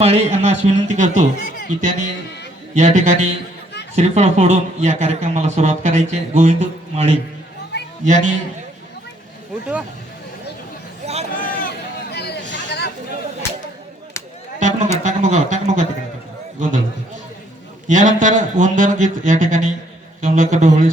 माळी यांना अशी विनंती करतो की त्यांनी या ठिकाणी श्रीफळ फोडून या कार्यक्रमाला सुरुवात करायची. गोविंद माळी यांनी टाक नका तिकडे गोंधळ होतो. यानंतर वंदन गीत या ठिकाणी कमलाकर ढोबळी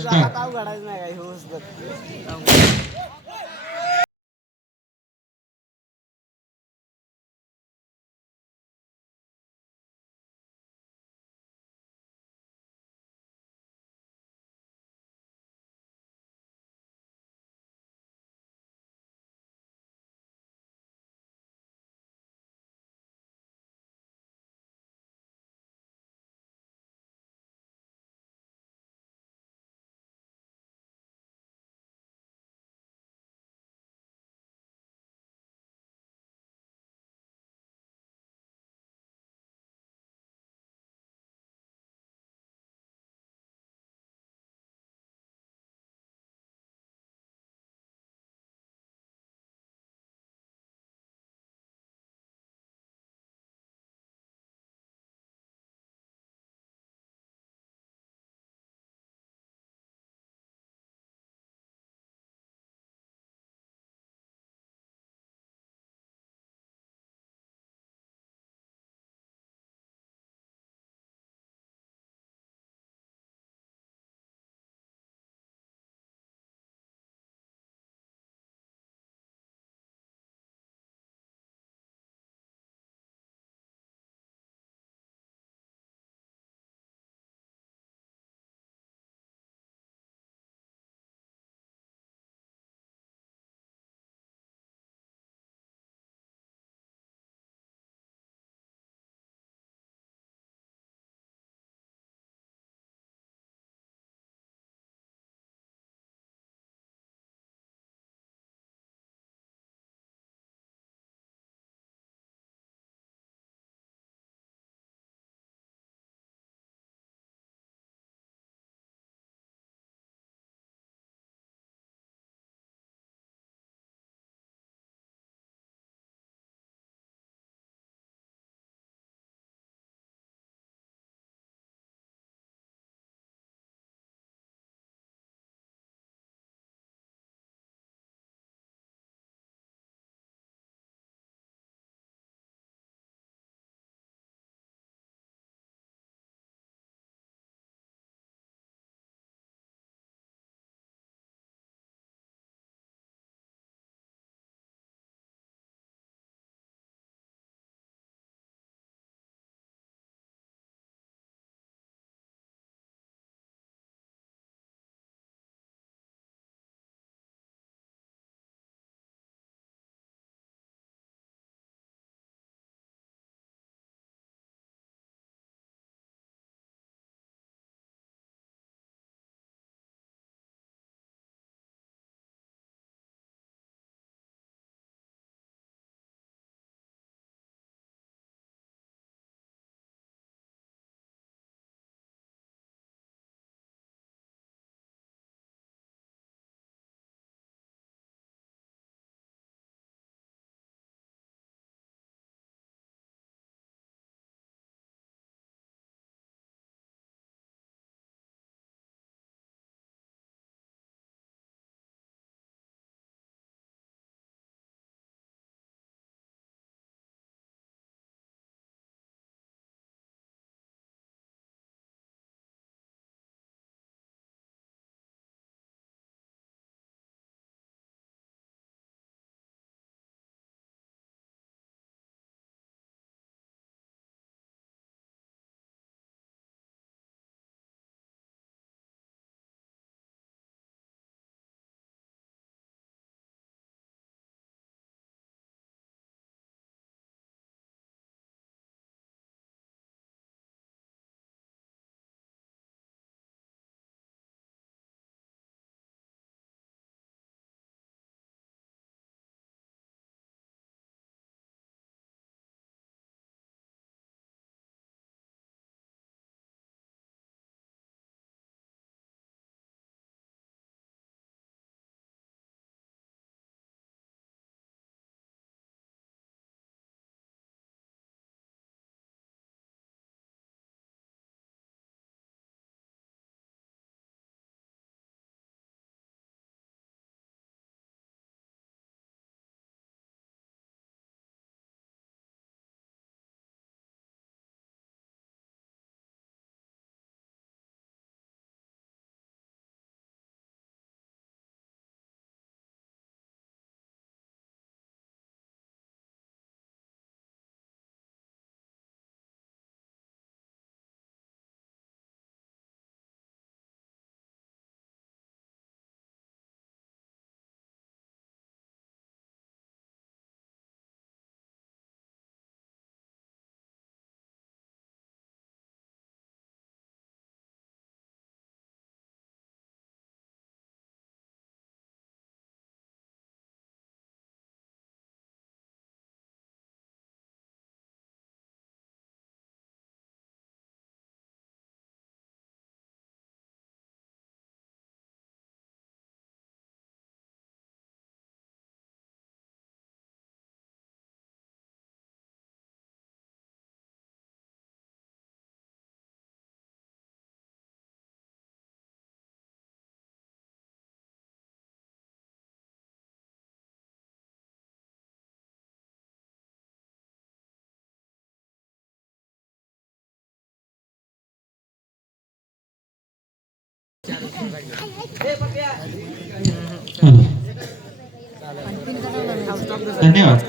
धन्यवाद.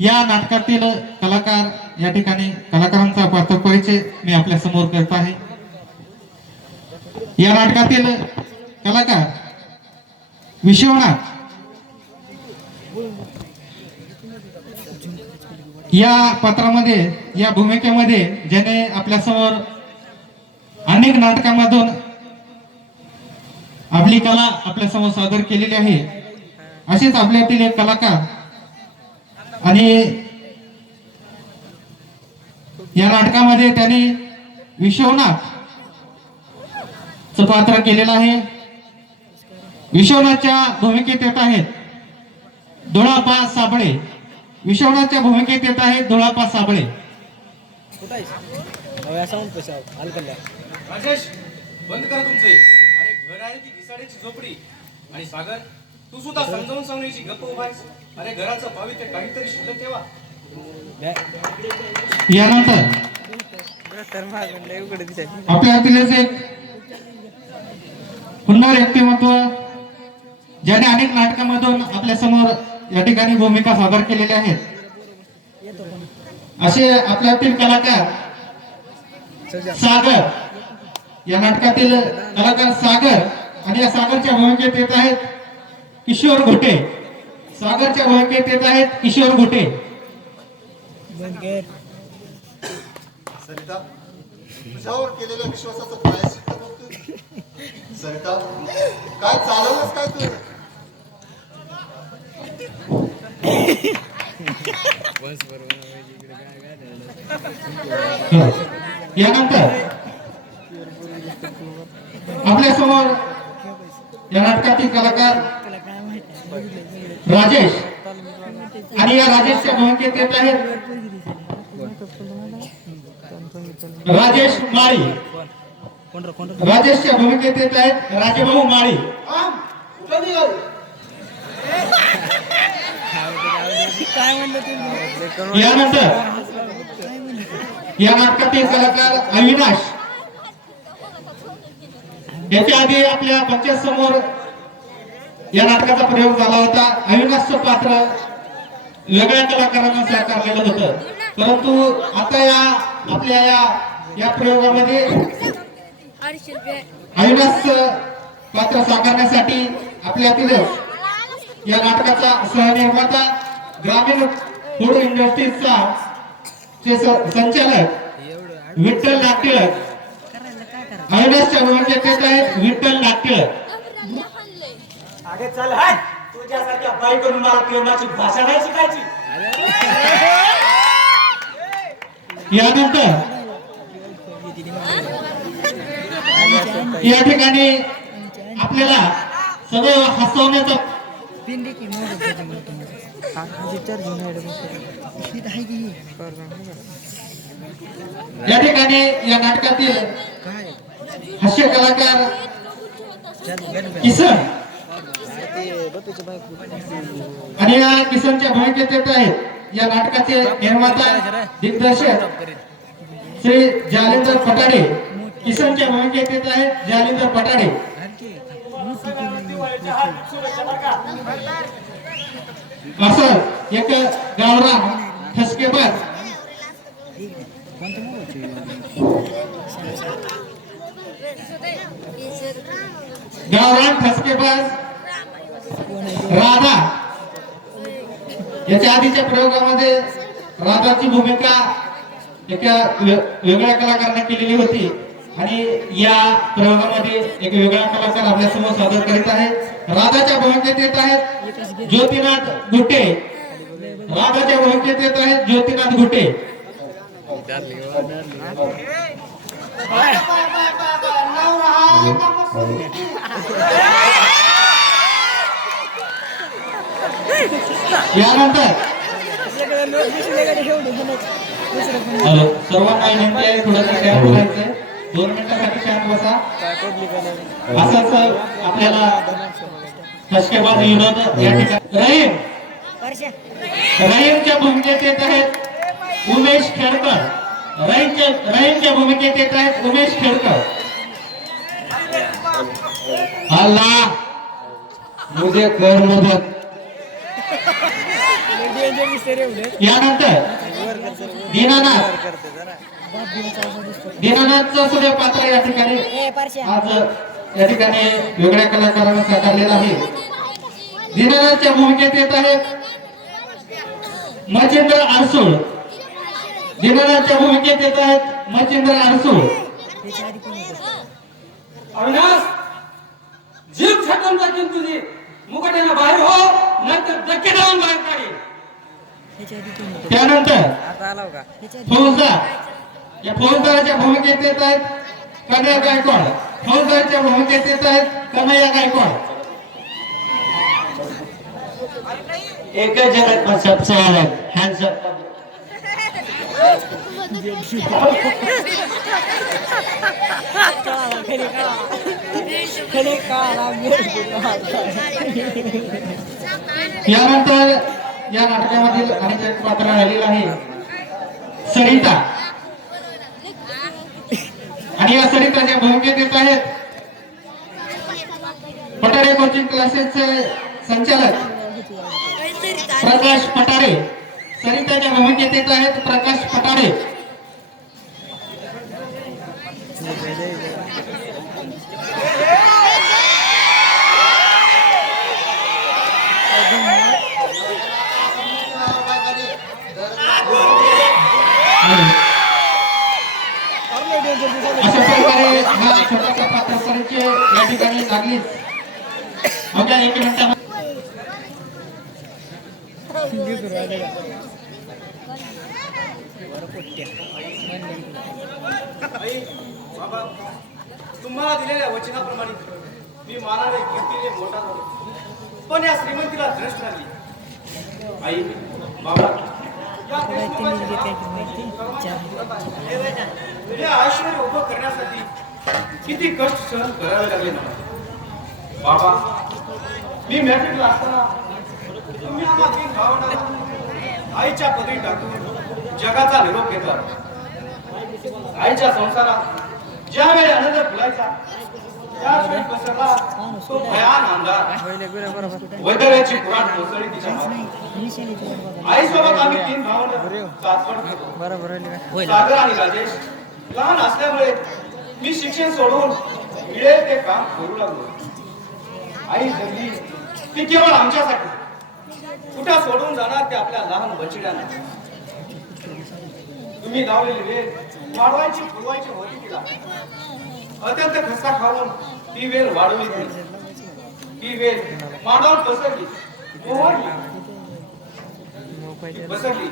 या नाटकातील कलाकार या ठिकाणी कलाकारांचा पात्र परिचय मी आपल्या समोर करत आहे. या नाटकातील कलाकार विश्वनाथ. या पात्रामध्ये या भूमिकेमध्ये ज्याने आपल्या समोर अनेक नाटकांमधून आपली कला आपल्या समोर सादर केलेली आहे, असेच आपल्यातील एक कलाकार आणि या नाटकामध्ये त्यांनी विश्वनाथ च पात्र केलेलं आहे. विश्वनाथच्या भूमिकेत येत आहेत धुळापा साबळे. विश्वनाथच्या भूमिकेत येत आहेत धुळापा साबळे. राजेश बंद करा तुमचे. अरे घर आहे ती घिसाड्याची झोपडी. आणि सागर तू सुद्धा समजावून सांगण्याची गप्प उभा आहेस. अरे घराचं पावित्र्य काहीतरी शिल्लक ठेवा. यानंतर आपल्यातील एक पुन्हा व्यक्तिमत्व ज्याने अनेक नाटकांमधून आपल्या समोर या ठिकाणी भूमिका सादर केलेल्या आहेत, असे आपल्यातील कलाकार सागर. या नाटकातील कलाकार सागर आणि या सागरच्या भूमिकेत येत आहेत किशोर घोटे. सागरच्या भूमिकेत येत आहेत किशोर घोटे. सरिता, तुझ्यावर केलेल्या विश्वासाचं प्रायश्चित्त बघतोय. सरिता, काय चालवलंस काय तू? यानंतर आपल्या समोर या नाटकातील कलाकार राजेश आणि या राजेशच्या भूमिकेत येत आहेत राजेश माळी. राजेशच्या भूमिकेत येत आहेत राजेभाऊ माळी. यानंतर या नाटकातील कलाकार अविनाश. याच्या आधी आपल्या पंचायत समोर या नाटकाचा प्रयोग झाला होता. अविनाशचं पात्र वेगळ्या कलाकारांना साकारलेलं होतं, परंतु आता आपल्या या प्रयोगामध्ये अविनाशचं पात्र साकारण्यासाठी आपल्यातील या नाटकाचा सहनिर्माता ग्रामीण फूड इंडस्ट्रीजचा संचालक विठ्ठल नागटिळक. अविनाशच्या भूमिकेत येत आहेत विठ्ठल नागटिळक. अगे चल हाय, तुझ्यासारख्या बाई करून मला प्रेमाची भाषा नाही शिकायची. यानंतर या ठिकाणी आपल्याला सदैव हसवण्याचा या ठिकाणी या नाटकातील हास्य कलाकार किसन आणि या किसनच्या भूमिकेत येत आहेत या नाटकाचे निर्माता दिग्दर्शक श्री जालिंदर पटाडे. किसनच्या भूमिकेत येत आहेत जालिंदर पटाडे. असं एक गावरान ठसकेबाज राधा. याच्या आधीच्या प्रयोगामध्ये राधाची भूमिका एका वेगळ्या कलाकाराने केलेली होती आणि या प्रयोगामध्ये एक वेगळा कलाकार आपल्या समोर सादर करीत आहे. राधाच्या भूमिकेत येत आहेत ज्योतिनाथ घुटे. राधाच्या भूमिकेत येत आहेत ज्योतिनाथ घुटे. यानंतर सर्वांना विनंती आहे थोडंसं शांत राहायचंय. 2 मिनिटांसाठी शांत बसा. असंच आपल्याला ठसकेबाज विनोद या ठिकाणी रहीमच्या भूमिकेत येत आहेत उमेश खेडकर. रहीमच्या भूमिकेत येत आहेत उमेश खेडकर. अल्लाह मुझे कर मदत. यानंतर दीनानाथचा सुद्धा पात्र या ठिकाणी आज या ठिकाणी वेगळ्या कलाकारांना साकारलेला आहे. दीनानाथच्या भूमिकेत येत आहेत मच्छिंद्र आरसूळ. दीनानाथच्या भूमिकेत येत आहेत मच्छिंद्र आरसूळ. अविनाश जीभ छाटून टाकीन तुझी. मुकाट्यानं बाहेर हो नंतर धक्के देऊन बाहेर काढेल. त्यानंतर फौजदार. या फौजदाराच्या भूमिकेत येत आहेत कन्हैया गायकवाड. फौजदाराच्या भूमिकेत येत आहेत कन्हैया गायकवाड. एक जगत में सबसे अलग हैंडसम. यानंतर या नाटकामधील आणखी एक पात्र राहिलेलं आहे सरिता. आणि या सरिताच्या भूमिकेत येत आहेत पठारे कोचिंग क्लासेसचे संचालक प्रकाश पठारे. सरिताच्या भूमिकेत येत आहेत प्रकाश पठारे. अशा प्रकारे हा छोटासा पात्र परिचय या ठिकाणी लागलीच अवघ्या 1 मिनिटामध्ये. आई बाबा तुम्हाला दिलेल्या वचनाप्रमाणे मी मानाने कीर्तीने मोठा झालो. पण या श्रीमंतीला भ्रष्ट झाली. आई बाबा या हे ऐश्वर्य उभं करण्यासाठी किती कष्ट सहन करावे लागले मला. बाबा मी मॅट्रिकला असताना तुम्ही आम्हा 3 भावंडांना आईच्या पदरी टाकून जगाचा निरोप घेतला. आईच्या संसारात ज्या वेळी आनंद फुलायचा त्याच वेळी पसरला तो भयान अंधार. वैदर्याची पुराण कोसळली तिच्या हातात. आईसोबत आम्ही 3 भावंड चाचपट होतो. सागर आणि राजेश लहान असल्यामुळे मी शिक्षण सोडून मिळेल ते काम करू लागलो. आई जगली ती केवळ आमच्यासाठी. कुठं सोडून जाणार ते आपल्या लहान बछड्यांना. तुम्ही लावलेली वेळ वाढवायची फुलवायची होती तिला. अत्यंत खस्ता खाऊन ती वेळ वाढवली गेली. ती वेळ मांडावर पसरली पसरली.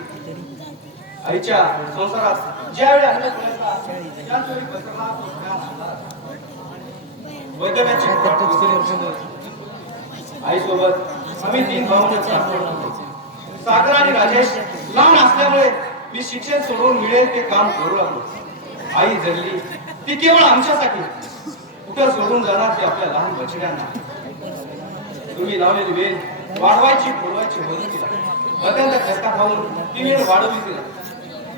आईच्या संसारात ज्यावेळी आनंद फुलायचा त्याच वेळी पसरला तो भयान अंधार. वैद्यकाची आईसोबत आम्ही 3 भावंड सागर आणि राजेश लहान असल्यामुळे मी शिक्षण सोडून मिळेल ते काम करू लागलो. आई जगली ती केवळ आमच्यासाठी. कुठं सोडून जाणार ते आपल्या लहान बछड्यांना. तुम्ही लावलेली वेळ वाढवायची फुलवायची होती तिला. अत्यंत कष्टा खाऊन ती वेळ वाढवली तिला.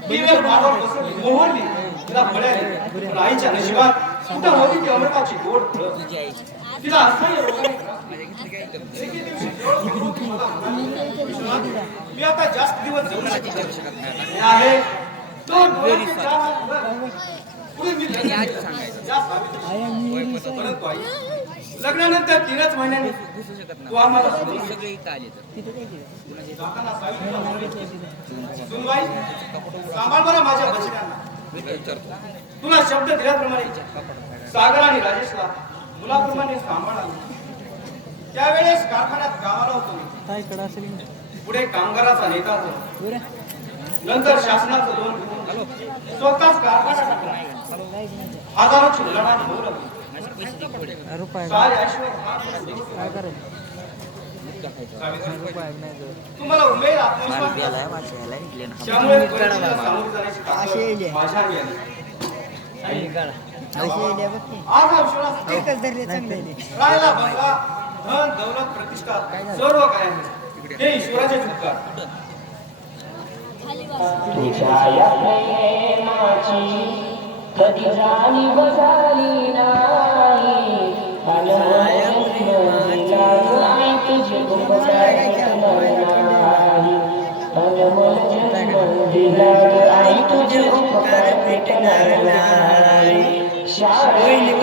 ती वेळ मांडावर बसवली मोहरली तिला फळ्याली. पण आईच्या नशिबात कुठं होती ती अमृताची गोड फळं. तिला असह्य रोगाने मी आता जास्त दिवस जगू शकत नाही आहे. परंतु आई लग्नानंतर 3च महिन्यांनी तू आम्हाला सुनबाई सांभाळ बरं माझ्या बछड्यांना. तुला शब्द दिल्याप्रमाणे सागर आणि राजेशला मुलाप्रमाणे सांभाळा. त्यावेळेस कारखान्यात कामाला होतो. पुढे कामगाराचा नेता होतो. नंतर शासनाचं लोन घेऊन स्वतःच कारखाना टाकला. हजारोची उलाढाल होऊ लागली. सारे ऐश्वर्य तुम्हाला उमेद आत्मविश्वास त्यामुळे परिस्थितीला सामोरे जाण्याची ताकद माझ्यावर आली. आज हा विश्वास राहिला बंगला धन दौलत प्रतिष्ठा सर्व काय आहे हे ईश्वराचे उपकार. तुझ्या या प्रेमाची कधी जाणीव झाली नाही आई तुझे उपकार नाही अनमोल जन्म दिला आई तुझे उपकार भेटणार नाही शाळेत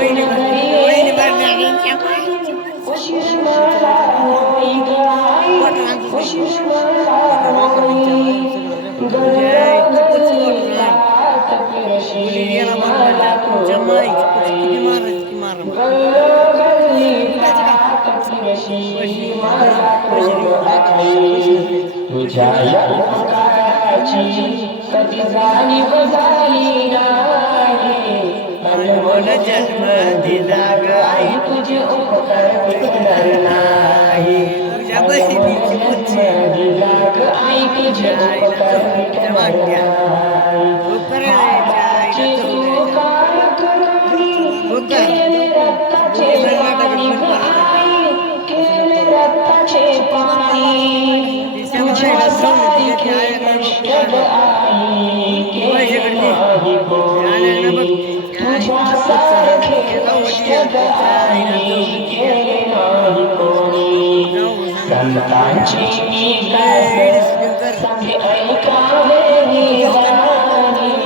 उशीर मला होई ग आई उशीर मला होई तुझ्या या उपकाराची कधी जाणीव झाली नाही अनमोल जन्म दिला ग आई तुझे उपकार भेटणार नाही अनमोल जन्म दिला ग आई तुझे उपकार भेटणार नाही तू काय करून केले रक्ताचे पाणी ग आई केले रक्ताचे पाणी तुझ्यासारखे कष्ट ग आई केले नाही कोणी तुझ्यासारखे कष्ट ग आई केले नाही कोणी संतांची मी गाणे सांगे ऐकावे निवाणी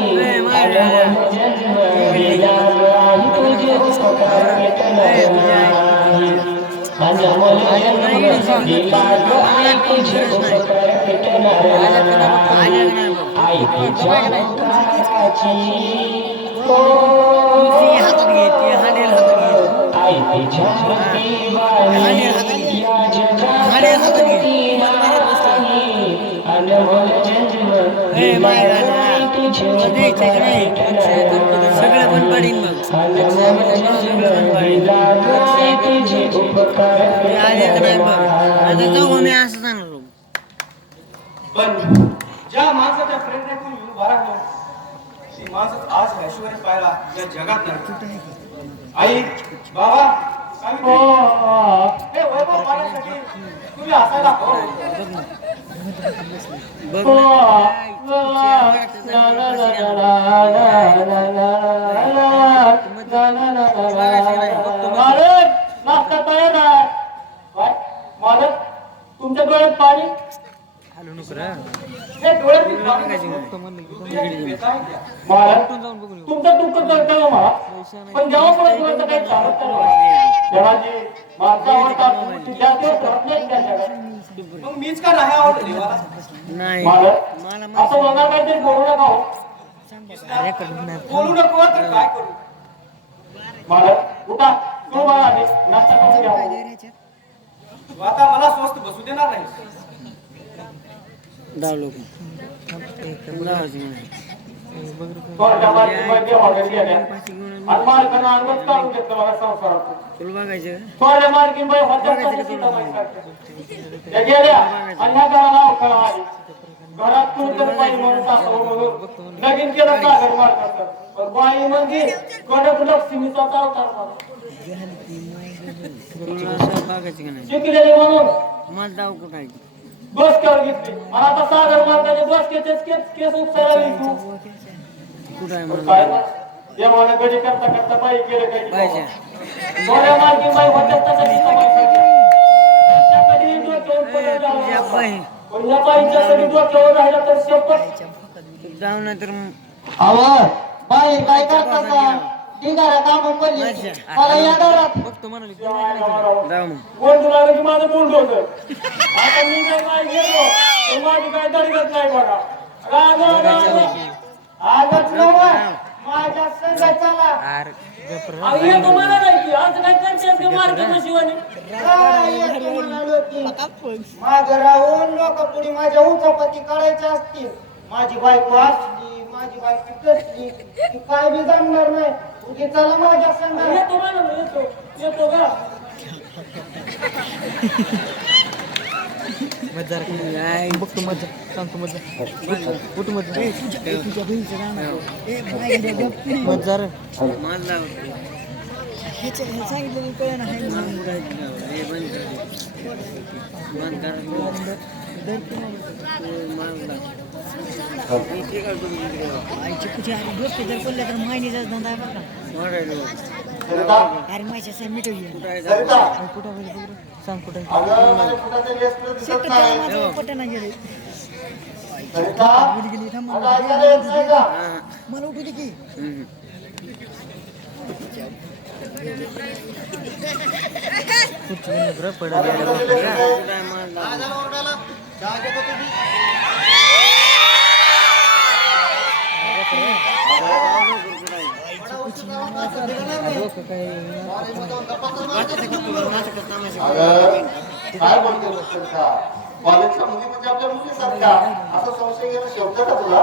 अनमोल जन्म दिला आई तुझे उपकार भेटणार नाही अनमोल जन्म दिला आई तुझे उपकार भेटणार नाही आई तुझ्या उपकाराची आई तुझ्या प्रतिभानी या जगात अनमोल जन्म दिला आई तुझे उपकार भेटणार अनमोल जन्म दिला आई तुझे उपकार पण ज्या माणसाच्या प्रेरणेतून मी उभा राहिलो ती माणूस आज ऐश्वर्य पाहिला या जगात नाही आई बाबा हे वैभव पाहण्यासाठी तुम्ही हसायला मालक तुमच्या डोळ्यात पाणी हे डोळ्यात मालक तुमचं दुःख कळतं मला पण जेव्हा पण तुमचं काही चालत नाही तेव्हा जी माणसं आवडतात ज्या दिवस राहत नाही त्या जगात मग मीच का नाही आवडत देवाला मालक असं मला काहीतरी बोलू नका हो बोलू नको तर काय करू मालक उठा तू मला आधी नाश्ता करून घ्या तू आता मला स्वस्त बसू देणार नाही थोड्या मार्केटमध्ये ऑर्डर गेल्या आणि मालकानं अंगच काढून घेतलं मला संसारात थोड्या मार्केटमध्ये हॉटेल त्या गेल्या आणि ह्या घराला अवकाळा आली घरात तू तर बाई म्हणून सासू म्हणून लगीन केलं का घर मालकाचं पण बाई म्हणजे कडक लक्ष्मीचा अवतार मला शिकलेली म्हणून बस कर घेतली आणि आता सागर मार्गाने बस केस उपसायला काय देवाने गडी करता करता बाई केलं काही थोड्या मार्गी बाई होत्या पण या बाईच्यासाठी डोक्यावर राहिला तर शपथ बाई काय करता ढिगारा काम पडली मला या घरात बोलू लागलं की माझं बोलत होतं आता मी जर नाही गेलो तर माझी काय दरगत नाही बघा आजच माझ्या संघ चला येतो मला नाही की आज काय करते मार्ग शिवानी माझं राहून लोक पुढे माझ्या उचापती करायच्या असतील माझी बायको असली माझी बायको कसली ती काय बी जाणणार नाही उगी चला माझ्या संघ येतो मला येतो का बघतो मजा सांगतो मजा कुठं मजा तुझ्या बहिणीचं गाणं मजा सांगितलं कळ ना आईची कुठे अरे डोके जर पडले तर मायनीचा धंदा आहे बघा सरिता अरे माझ्या साहेब मिटवली सरिता कुठं बघ सांग कुठं अगं माझ्या पोटाचे लेस तुला दिसत नाही माझं पटना गेले सरिता गेली थांब अगं ऐकायला येत नाही का मला उठू दे की अगं काय बोलते सरिता कॉलेजच्या मुली म्हणजे आपल्या मुलीसारख्या असा संशय घेणं शोभतं का तुला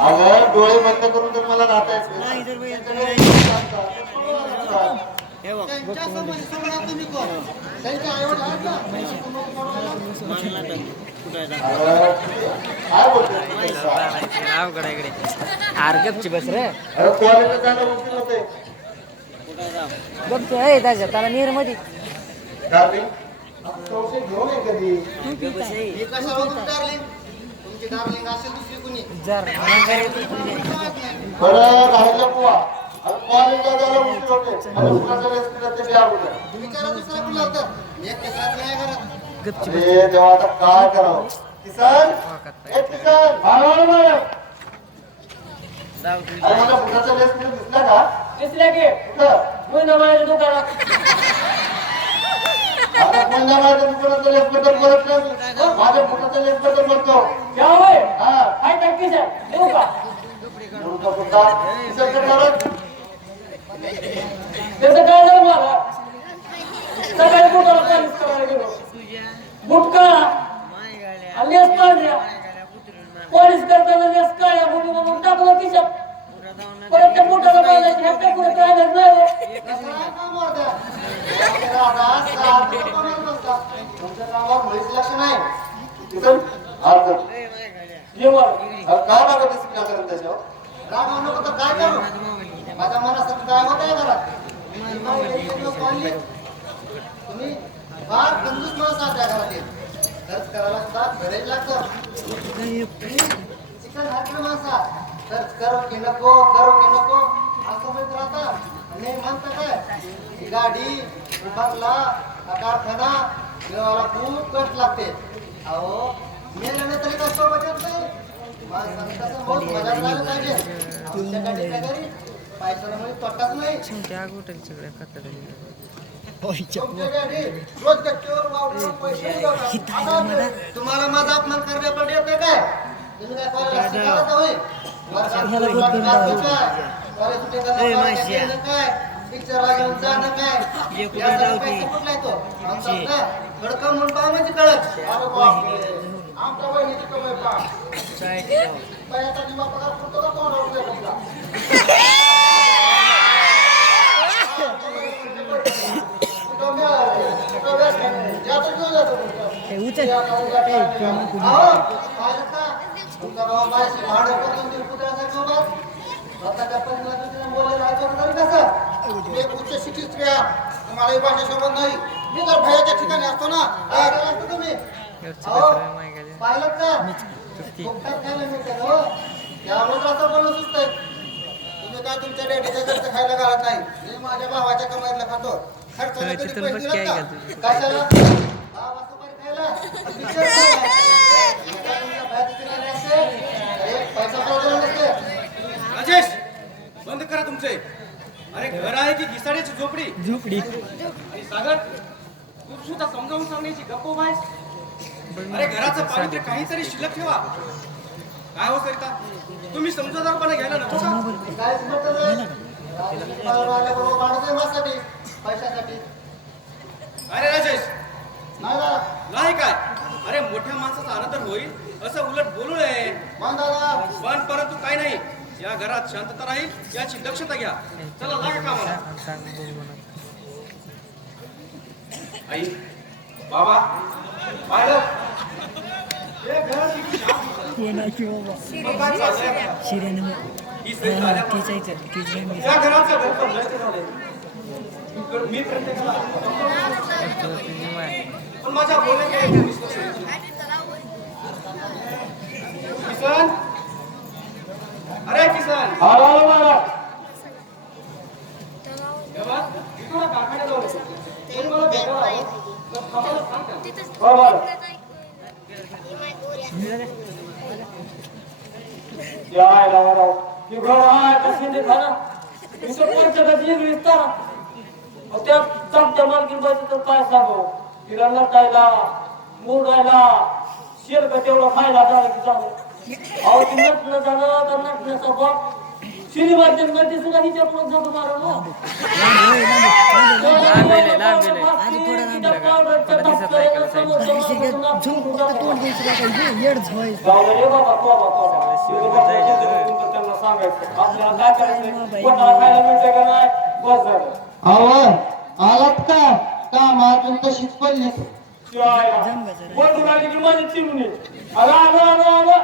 अगं डोळे बंद करून तर मला राहता येत काय बोलते गपची बस रे अरे कॉलेजला जायला उशीर होते गपची आहे त्याच्या त्याला नीर मध्ये डार्लिंग संशय घेऊ नये कधी जर बरं राहिलं बुवा अरे कॉलेजला जायला उशीर होते आणि कुणाच्या रेस्टोरंटला ते द्या बोलत. अरे देवा आता काय करावं किसन ए किसन अरे माझ्या बुटाचा रेस्टोरंट दिसला का दिसल्या की कुठं माझ्या दुकानात आता कोणत्या माझ्या दुकानाचा रेस्टोरंट बोलत नाही माझ्या बुटाचा रेस्टोरंट बोलतो या होय हा काय टक्कीच आहे देऊ का नेमका कुठला किसन करणार त्याचं काय झालं मला सकाळी बुटाला पॉलिश करायला गेलो बुटका आणि लेस पांढऱ्या पॉलिश करताना लेस काळ्या बुटी म्हणून टाकलं खिशात परत त्या बुटाला बांधायची ह्या पुढे काय नाही तुमच्या नावावर मुळीच लक्ष नाही किसन अर्ज जेवण काय लागत शिकला करून त्याच्यावर राग नको तर काय करू माझ्या मनासाठी काय होत आहे घरात तुम्ही फार कंजूस माणसं आहात त्या घरात खर्च करायला सुद्धा गरज लागतं चिकन हातलं माणसा खर्च करो की नको असं म्हणत राहता आणि म्हणता काय ही गाडी ही बंगला हा कारखाना मिळवायला खूप कष्ट लागते अहो मेल्याने तरी काय सोबत येत नाही माणसाने कसं बहुत मजा करायला पाहिजे तुमच्या गाडीच्या घरी पैशामुळे तोटाच नाही तुम्हाला माझा अपमान करण्याकडे येतोय काय तुम्ही काय कॉलेजला शिकायला होय काय पिक्चरला घेऊन जाणं काय पैसे कुठला येतो म्हणतात ना खडका म्हणून पाहुण्याची कळत अरे बापरे आमच्या बहिणीची कमाई पहा बायाचा जीवा पगार पुरतो का कोण रुपये कुठला उच्च शिक्षित स्त्रिया तुम्हाला भाषा शोभत नाही मी जर भयाच्या ठिकाणी असतो ना असतो तुम्ही पाहिलं का खायला मिळतं हो त्यामुळे असं बोलणं सुचतंय तुम्ही काय तुमच्या डॅडीच्या घरचं खायला घालत नाही मी माझ्या भावाच्या कमाईला खातो खर्चाला कधी पैसे दिले का कशाला राजेश बंद करा तुमचे अरे घर आहे की घिसाड्याची झोपडी आणि सागर तू सुद्धा समजावून सांगण्याची गप्पो बायस अरे घराचं पावित्र्य काहीतरी शिल्लक ठेवा काय हो सरिता तुम्ही समजूतदारपणे घ्यायला नको का पैशासाठी अरे राजेश नाही काय अरे मोठ्या माणसाचा आनंद होईल असं उलट बोलू नये पण परंतु काय नाही या घरात शांतता राहील याची दक्षता घ्या चला लागा कामाला आई बाबा पाहिलं हे घर किती शांत ही सरिता आल्यापासून या घराचं घर पण लय झालंय. मी प्रत्येकाला माझ्या बोलण्याकडे विश्वास ठेवतो. किसन, अरे किसन, आलो आलो महाराज. तेव्हा मी तुला कारखान्यात जाऊन येतो. कोणी मला भेटायला आलं, तर आम्हाला सांग का? बरोबर. यायला राव ती घर आहे कशी ते खाना मी तर पंचगती विस्तार त्या चांगल्या मालकीन पाहिजे तर काय सांगू तिला नटायला मोडायला शेरग तेवढं खायला झालं की झालं अहो ती नटणं झालं तर नटण्याचा बाप श्रीवाद्य नटी सुद्धा हिच्याकडून जातो मारा येड झोय त्यांना सांगायचं आपल्याला काय करायचं पोटाला खायला मिळतंय का नाही बस झालं अहो आलात का काम अजून तशीच पडली वरतून आली की माझी चिमणी आला आला आला आला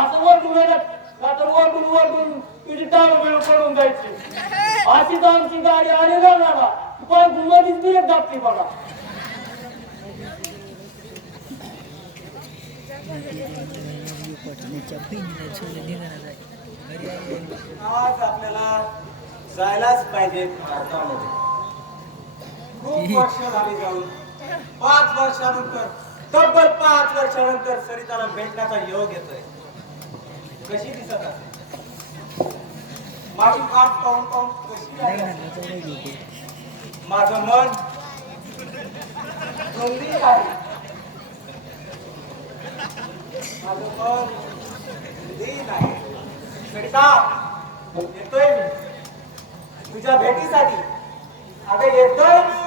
असं वरतून येतात नाहीतर वरतून वरतून तुझी टाळू बिळू पडून जायची अशीच आमची गाडी आली ना मला पण मधीच बिरेक दाबती बघा आज आपल्याला जायलाच पाहिजे भारतामध्ये खूप वर्ष झाली जाऊन 5 वर्षानंतर तब्बल 5 वर्षानंतर सरिताला भेटण्याचा योग येतोय कशी दिसत असेल माझी वाट पाहून पाहून कशी आहे माझं मन गंभीर आहे माझं मन दीन आहे सरिता येतोय मी तुझ्या भेटीसाठी अगं येतोय मी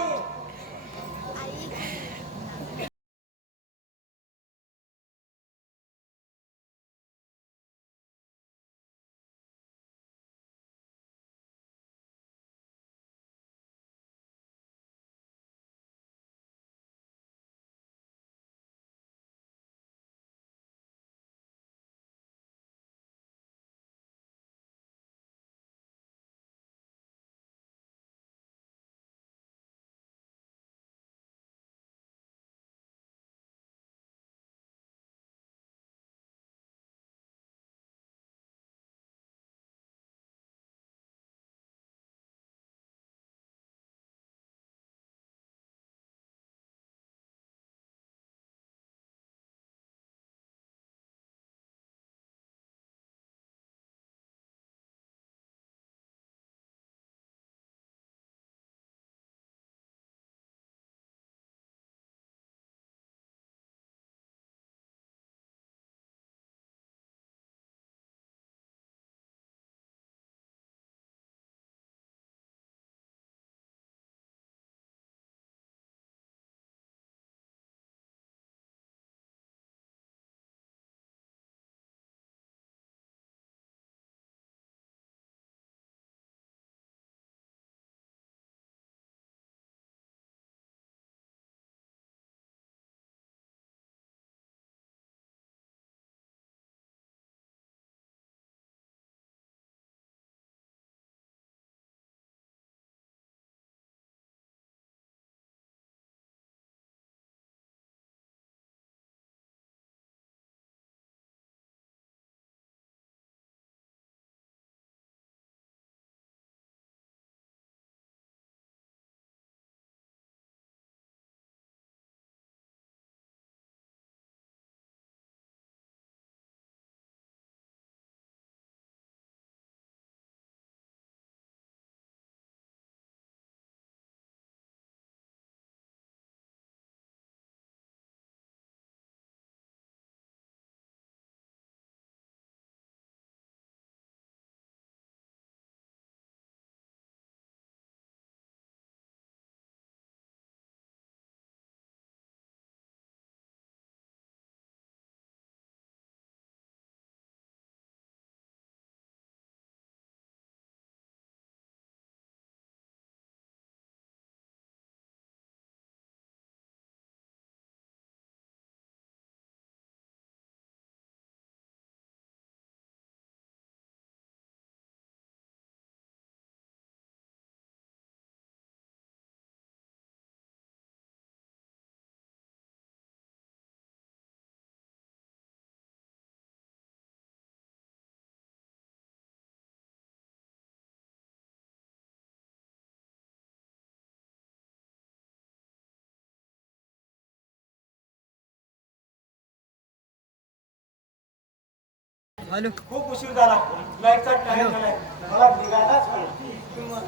हॅलो खूप उशीर झाला फ्लाईटचा टाइम झालाय मला निघायलाच पाहिजे.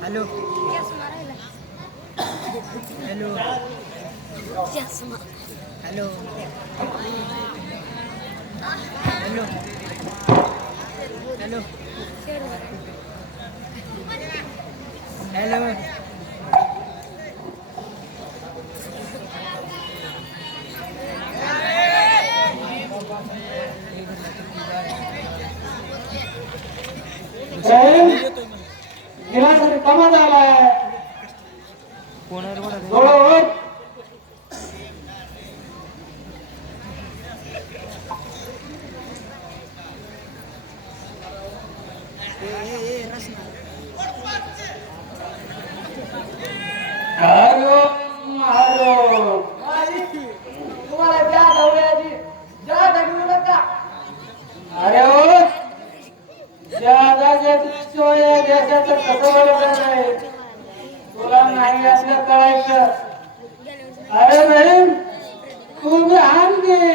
Hello hello hello hello hello hello glass कमा झालाय थोडं हॅलो हॅलो तुम्हाला ज्या दौऱ्याची ज्या दगडू नका अरे हो ज्या जागेत सोय देशाचं कसं बरोबर आहे तुला नाही असं कळायचं अरे बहीण तुम्ही हान घे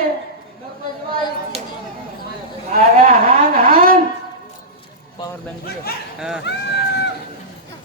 अरे हान हान पॉवर बँक दिले